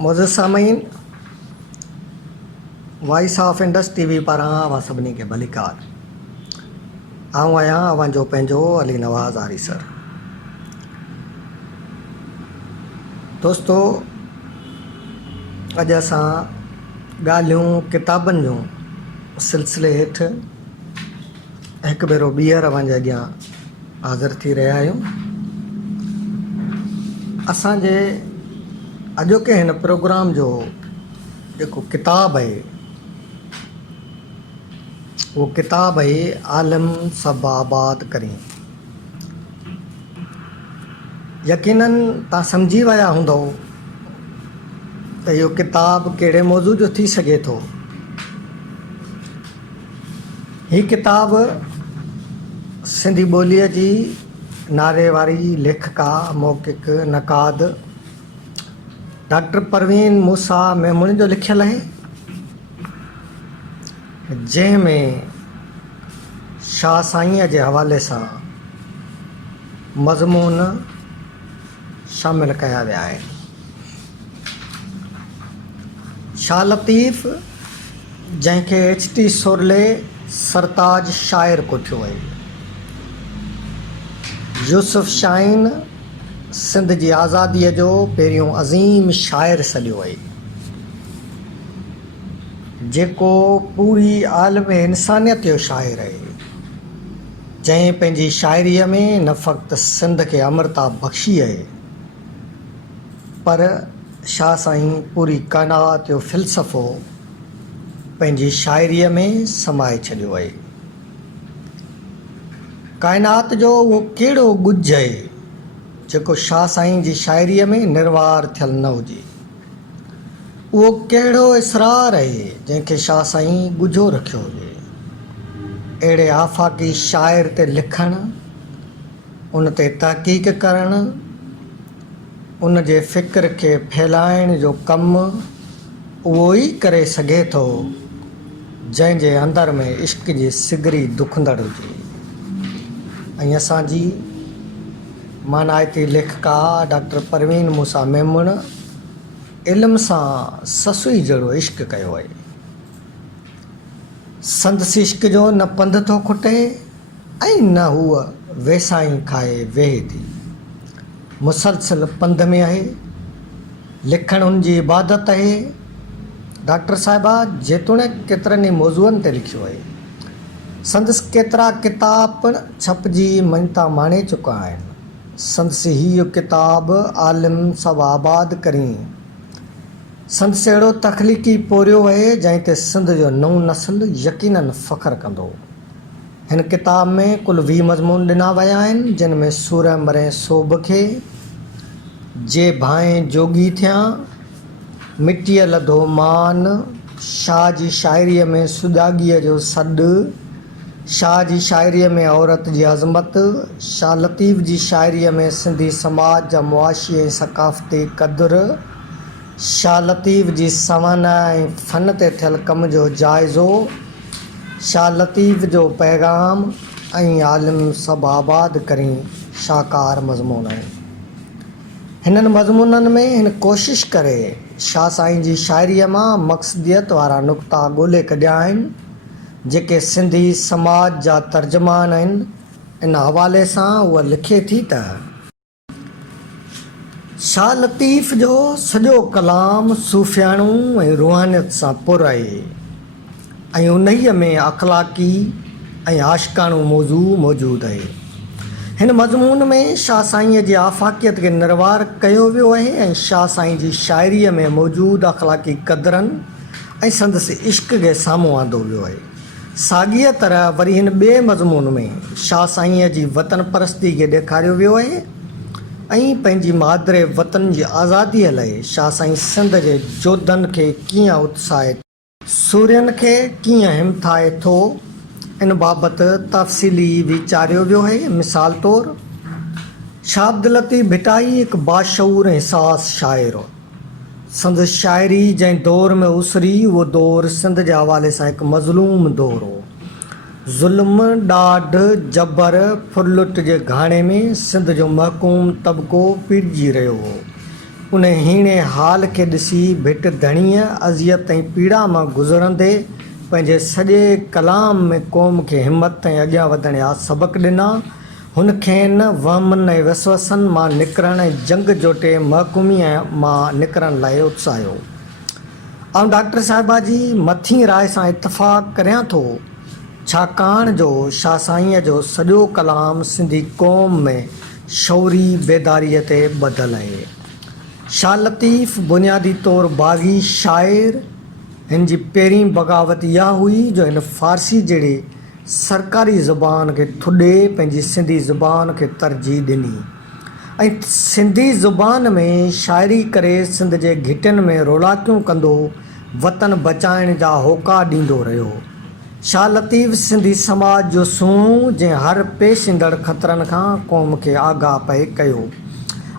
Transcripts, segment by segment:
मोज़ सामीन voice of Indus TV पारां आवां सभिनी खे भलीकार। आऊं आहियां अवांजो पंहिंजो अली नवाज़ आरी सर। दोस्तो, अॼु असां ॻाल्हियूं किताबनि जूं सिलसिले हेठि हिकु भेरो ॿीहर अवांजे अॻियां हाज़िर थी रहिया आहियूं। असांजे अॼोके हिन प्रोग्राम जो जेको किताब आहे वो किताब आहे आलम सब आबाद करी। यकीनन तव्हां सम्झी विया हूंदव त इहो किताब कहिड़े मौज़ू जो थी सघे थो। हीअ किताब सिंधी ॿोलीअ जी नारे वारी लेखिका मौक़िक़ नक़ाद डॉक्टर परवीन मूसा मेमुणी जो लिखियलु आहे, जंहिंमें शाह साईंअ जे हवाले सां मज़मून शामिल कया विया आहिनि। शाह लतीफ़, जंहिंखे HT सोरले सरताज शाइर कोठियो आहे, यूसुफ शाहीन सिंध जी आज़ादीअ जो पहिरियों अज़ीम शाइर सॾियो आहे, जेको पूरी आलम इंसानियत जो शाइर आहे, जंहिं पंहिंजी शाइरीअ में न फ़क़्ति सिंध खे अमरता बख़्शी आहे, पर शाह साईं पूरी काइनात जो फ़िलसफ़ो पंहिंजी शाइरीअ में समाए छॾियो आहे। काइनात जो उहो कहिड़ो ॻुझ आहे जेको शाह साईं जी शाइरीअ में निर्वार थियल न हुजे। उहो कहिड़ो इसरार आहे जंहिंखे शाह साईं ॻुझो रखियो हुजे। अहिड़े आफ़ाक़ी शाइर ते लिखणु, उन ते तहक़ीक़ करणु, उन जे फ़िक्र खे फैलाइण जो कमु उहो ई करे सघे थो जंहिंजे अंदर में इश्क़ जी सिगरी दुखंदड़ हुजे। ऐं असांजी मानाइती लेखिका डॉक्टर परवीन मूसा मेमुण इल्म सां ससुई जहिड़ो इश्क़ कयो आहे। संदसि इश्क़ जो न पंध थो खुटे ऐं न हूअ वेसाई खाए वेहे थी। मुसलसिल पंध में आहे, लिखणु उन जी इबादत आहे। डॉक्टर साहिबा जेतोणीकि केतिरनि ई मौज़ूअनि ते लिखियो आहे। संदसि केतिरा किताब पिणु छपिजी मञता माणे चुका आहिनि। संदसि हीअ किताब आलिम सब आबाद करी संदसि अहिड़ो तख़लीक़ी पोरियो आहे जंहिं ते सिंध जो नओं नस्ल यकीनन फ़ख़्रु कंदो। हिन किताब में कुल 20 मज़मून ॾिना विया आहिनि, जिन में सूरह मरे सोभ खे, जे भाएं जोगी थियां, मिटीअ लधो मान, शाह जी शाइरीअ में सुजाॻीअ जो सॾु, शाह जी शाइरीअ में औरत जी अज़मत, शाह लतीफ़ जी शाइरीअ में सिंधी समाज जा मुआशी ऐं सक़ाफ़ती क़द्र, शाह लतीफ़ जी सवाना ऐं फ़न ते थियल कम जो जाइज़ो, शाह लतीफ़ जो पैगाम ऐं आलिम सब आबाद करी शाहकार मज़मून आहिनि। हिननि मज़मूननि में हिन कोशिश करे शाह साईं जी शाइरीअ मां मक़सदियत वारा नुक़्ता ॻोल्हे कढिया आहिनि, जेके सिंधी समाज जा तर्जुमान आहिनि। इन हवाले सां उहा लिखे थी त शाह लतीफ़ जो सॼो कलाम सूफ़ियाणू ऐं रूहानियत सां पुर आहे ऐं उन्हीअ में अख़लाक़ी ऐं आशिक़ाणू मौज़ू मौजूदु आहे। हिन मज़मून में शाह साईंअ जी आफ़ाक़ियत खे निर्वार कयो वियो आहे ऐं शाह साईं जी शाइरीअ में मौजूदु अख़लाक़ी क़दरनि ऐं संदसि इश्क़ खे साम्हूं आंदो वियो आहे। साॻीअ तरह वरी हिन ॿिए मज़मून में शाह साईंअ जी वतन परस्ती खे ॾेखारियो वियो आहे ऐं पंहिंजी मादिरे वतन जी आज़ादीअ लाइ शाह साईं सिंध जे जोधनि खे कीअं उत्साहे, सूर्यनि खे कीअं हिमथाए थो, इन बाबति तफ़सीली वीचारियो वियो आहे। मिसाल तौरु शाह अब्दुल लतीफ़ भिटाई हिकु बाशऊर ऐं सास शाइर हो। संदसि शाइरी जंहिं दौर में उसरी, उहो दौरु सिंध जे हवाले सां हिकु मज़लूम दौरु हो। ज़ुल्म, ॾाढ, जबर, फुरलुट जे घाणे में सिंध जो महकूम तबिको पीड़िजी रहियो हो। उन हीणे हाल खे ॾिसी भिट धणीअ अज़ियत ऐं पीड़ा मां गुज़रंदे पंहिंजे सॼे कलाम में क़ौम खे हिमत ऐं अॻियां वधण जा सबक़ ॾिना। हुन खेनि वहमनि ऐं वसवसनि मां निकिरण ऐं जंग जोटे महकूमी मां निकिरण लाइ उत्साहियो। ऐं डॉक्टर साहिबा जी मथीं राय सां इतफ़ाक़ करियां थो, छाकाणि जो शाह साईंअ जो सॼो कलाम सिंधी क़ौम में शौरी बेदारीअ ते ॿधल आहे। शाह लतीफ़ बुनियादी तौरु बाग़ी शाइर। हिन जी पहिरीं बग़ावत इहा हुई जो हिन फ़ारसी जहिड़ी सरकारी ज़ुबान खे थुॾे पंहिंजी सिंधी ज़ुबान खे तरजीह ॾिनी ऐं सिंधी ज़ुबान में शाइरी करे सिंध जे घिटियुनि में रोलाकियूं कंदो वतन बचाइण जा होका ॾींदो रहियो। शाह लतीफ़ सिंधी समाज जो सूंह जंहिं हर पेश ईंदड़ ख़तरनि खां क़ौम खे आगाह पए कयो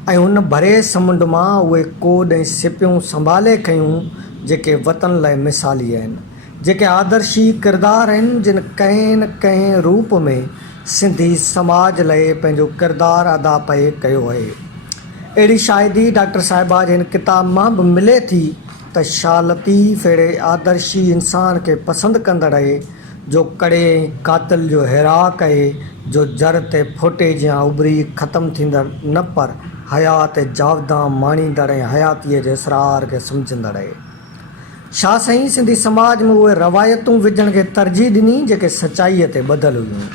ऐं हुन भरे समुंड मां उहे कोड ऐं सिपियूं संभाले खयूं जेके वतन लाइ मिसाली आहिनि, जेके आदर्शी किरदार आहिनि, जिन कंहिं न कंहिं रूप में सिंधी समाज लाइ पंहिंजो किरदारु अदा पए कयो आहे। अहिड़ी शाहिदी डॉक्टर साहिबा जे हिन किताब मां बि मिले थी त शाह लतीफ़ अहिड़े आदर्शी इंसान खे पसंदि कंदड़ आहे जो कड़े कातिल जो हिरा कए, जो जर ते फोटे जियां उभरी ख़तमु थींदड़ न पर हयात जावदा माणींदड़ ऐं हयातीअ जे इसरार खे सम्झंदड़ आहे। शाह साईं सिंधी समाज में उहे रवायतूं विझण खे तरजीह ॾिनी जेके सचाईअ ते ॿधल हुयूं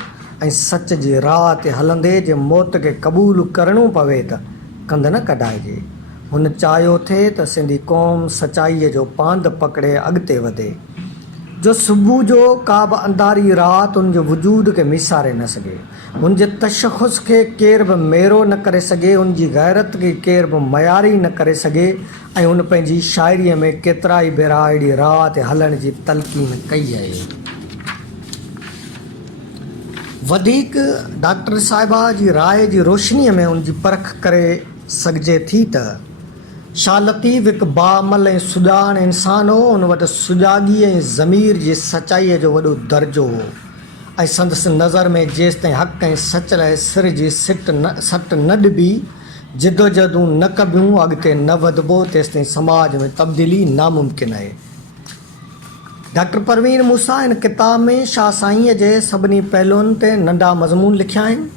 ऐं सच जी राह ते हलंदे जे मौत खे क़बूलु करिणो पवे त कंध न कढाइजे। हुन चाहियो थिए त सिंधी क़ौम सचाईअ जो पांध पकड़े अॻिते वधे, जो सुबुह जो का बि अंधारी राति उन जो वजूद खे मिसारे न सघे, हुन जे तशख़ुस खे केर बि मेरो न करे सघे, हुन जी गैरत खे केर बि मयारी न करे सघे ऐं हुन पंहिंजी शाइरीअ में केतिरा ई भेरा अहिड़ी राह ते हलण जी तलक़ीन कई आहे। वधीक डॉक्टर साहिबा जी राय जी रोशनीअ में उन जी परख करे सघिजे थी त शाह लतीफ़ हिकु बाअमल ऐं सुजाण इंसान हो। उन वटि सुजाॻी ऐं ज़मीर जी सचाईअ जो वॾो दर्जो हो ऐं संदसि नज़र में जेसि ताईं हक़ ऐं सच लाइ सिर जी सट न ॾिबी, जिदोजहदूं न कबियूं, अॻिते न वधिबो, तेसि ताईं समाज में तब्दीली नामुमकिन आहे। डॉक्टर परवीन मूसा हिन किताब में शाह साईंअ जे सभिनी पहलुअनि ते नंढा मज़मून लिखिया आहिनि,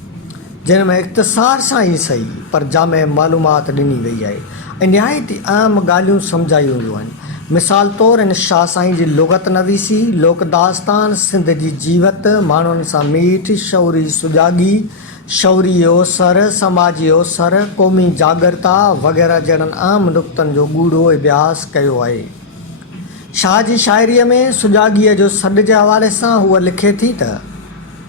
जिन में इख़्तिसार सां ई सही पर जामे मालूमात ॾिनी वई आहे ऐं निहायती अहम ॻाल्हियूं सम्झायूं वियूं आहिनि। मिसाल तौरु हिन शाह साईं जी लुग़त नवीसी, लोक दास्तान, सिंध जी जीवत, माण्हुनि सां मीठ, शौरी सुजाॻी, शौरी ओसर, समाजी ओसर, क़ौमी जागरता वग़ैरह जहिड़नि अहम नुक़्तनि जो ॻूढ़ो अभ्यास कयो आहे। शाह जी शाइरीअ में सुजाॻीअ जो सॾ जे हवाले सां हूअ लिखे थी त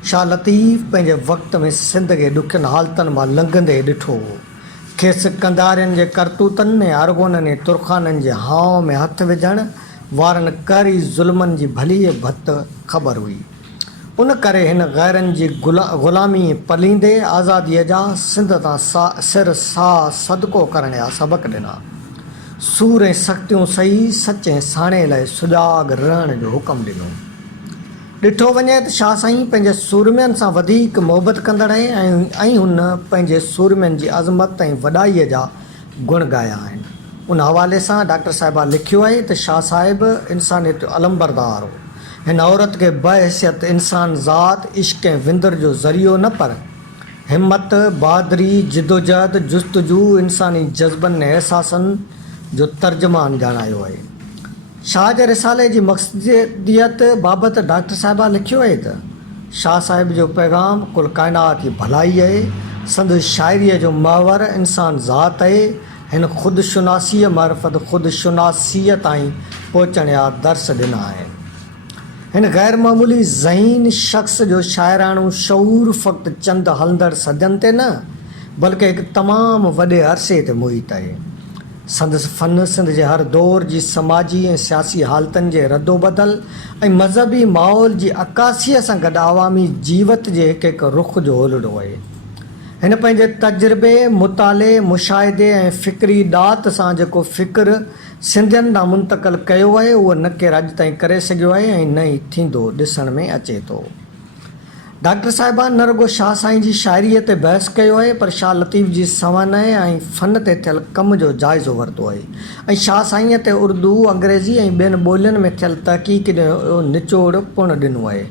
शाह लतीफ़ पंहिंजे वक़्त में सिंध खे ॾुखियनि हालतुनि मां लंघंदे ॾिठो हो। खेसि कंधारियुनि जे करतूतनि ऐं अरगोननि ऐं तुरखाननि जे हाव में हथु विझण वारनि करी ज़ुल्मनि जी भली भत ख़बर हुई। उन करे हिन गैरनि जी ग़ुलामी पलींदे आज़ादीअ जा सिंध तां सिर साह सदको करण जा सबक़ ॾिना। सूर ऐं सख़्तियूं सही, सच ऐं साणे लाइ सुजाॻ रहण जो हुकुम ॾिनो। ॾिठो वञे त शाह साईं पंहिंजे सूरमियनि सां वधीक मोहबत कंदड़ आहे ऐं हुन पंहिंजे सूरमियनि जी अज़मत ऐं वॾाईअ जा गुण ॻाया आहिनि। उन हवाले सां डॉक्टर साहिबा लिखियो आहे त शाह साहिबु इंसानियत जो अलमबरदार हो। हिन औरत खे बहैसियत इंसान ज़ात, इश्क ऐं विंदर जो ज़रियो न पर हिम्मत, बहादुरी, जिदोजहद, जुस्तजू, इंसानी जज़्बनि ऐं एहसासनि जो तर्जुमान ॼाणायो आहे। शाह जे रिसाले जी मक़सदियत बाबति डॉक्टर साहिबा लिखियो आहे त शाह साहिब जो पैगाम कुल काइनात जी भलाई आहे। संदसि शाइरीअ जो महवर इंसान ज़ात आहे। हिन ख़ुदशुनासीअ मारिफत ख़ुदशुनासीअ ताईं पहुचण जा दर्स ॾिना आहिनि। हिन ग़ैर मामूली ज़हीन शख़्स जो शाइराणो शऊर फ़क़्ति चंद हलंदड़ सदियुनि ते न बल्कि हिकु तमामु वॾे अरसे ते मुहित आहे। संदसि फ़न सिंध जे हर दौर जी समाजी ऐं सियासी हालतुनि जे रदोबदल ऐं मज़हबी माहौल जी अकासीअ सां गॾु अवामी जीवत जे हिकु हिकु रुख़ जो होलड़ो आहे। हिन पंहिंजे तजुर्बे, मुताले, मुशाहिदे ऐं फ़िक्री ॾात सां जेको फ़िक्र सिंधियुनि ॾांहुं मुंतक़िल कयो आहे उहो न केरु अॼु ताईं करे सघियो आहे ऐं न ई थींदो ॾिसण में अचे थो। डॉक्टर साहिबा न रुगो शाह साईं जी शाइरीअ ते बहस कयो आहे पर शाह लतीफ़ जी सवानाए ऐं फ़न ते थियल कम जो जाइज़ो वरितो आहे ऐं शाह साईंअ ते उर्दू अंग्रेज़ी ऐं ॿियनि ॿोलियुनि में थियल तहक़ीक़ जो निचोड़ पिणु ॾिनो आहे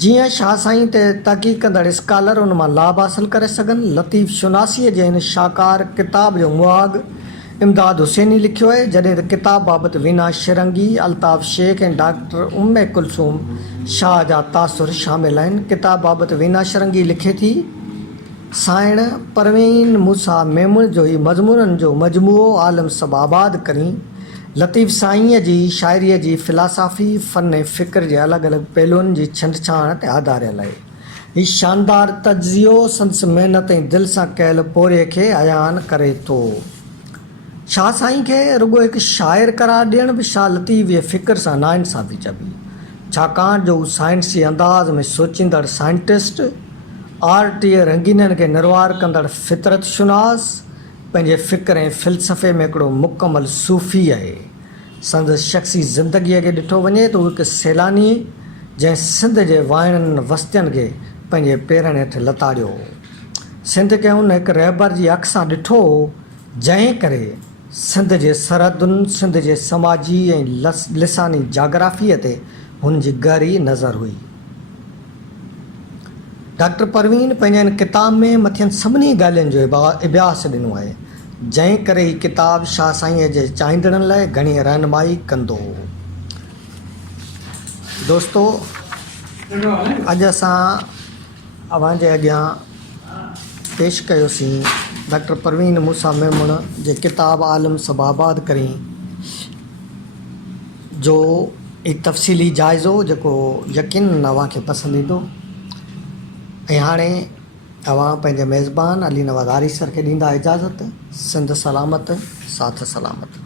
जीअं शाह साईं ते तहक़ीक़ कंदड़ स्कॉलर उन मां लाभ हासिल करे सघनि। लतीफ़ शुनासीअ जे हिन शाहकार किताब जो मुआग इमदाद हुसैनी लिखियो आहे, जॾहिं त किताब बाबति वीना शिरंगी, अल्ताफ़ शेख ऐं डॉक्टर उम्मे कुलसूम शाह जा तासुर शामिल आहिनि। किताब बाबति वीना शिरंगी लिखे थी, साइण परवीन मूसा मेमुण जो ई मज़मूननि जो मजमूओ आलम सभु आबाद करी लतीफ़ साईंअ जी शाइरीअ जी फ़िलासफ़ी फ़न ऐं फ़िक्र जे अलॻि अलॻि पहलुअनि जी छंछाण ते आधारियल आहे। हीउ शानदार तज्ज़ियो संदसि महिनत ऐं दिलि सां कयल पोरे खे अयान करे थो। शाह साईं खे रुगो हिकु शाइर करार ॾियण बि शाह लतीफ़ जे फ़िक्र सां नाइंसाफ़ी चबी, छाकाणि जो हू साइंसी अंदाज़ में सोचींदड़ साइंटिस्ट, आर्टीअ रंगीननि खे निर्वार कंदड़ फितरत शुनास, पंहिंजे फ़िक्र ऐं फ़िलसफ़े में हिकिड़ो मुकमल सूफ़ी आहे। संदसि शख़्सी ज़िंदगीअ खे ॾिठो वञे त हू हिकु सैलानी जंहिं सिंध जे वाइणनि वस्तियुनि खे पंहिंजे पेरनि हेठि लताड़ियो, सिंध खे हुन हिकु रहबर जी अख सां ॾिठो, जंहिं करे सिंध जे सरहदुनि, सिंध जे समाजी ऐं लिसानी जाग्राफ़ीअ ते हुन जी गहरी नज़र हुई। डॉक्टर परवीन पंहिंजे हिन किताब में मथियनि सभिनी ॻाल्हियुनि जो इबियास ॾिनो आहे, जंहिं करे ही किताब शाह साईंअ जे चाहींदड़नि लाइ घणी रहनुमाई कंदो। दोस्तो, अॼु असां अव्हांजे अॻियां पेश कयोसीं डॉक्टर परवीन मूसा मेमुण जे किताब आलम सभु आबाद करी जो हिकु तफ़सीली जाइज़ो जेको यकीन अव्हांखे पसंदि ईंदो। ऐं हाणे अव्हां पंहिंजे मेज़बान अली नवाज़ आरी सर खे ॾींदा इजाज़त। सिंध सलामत, साथ सलामत।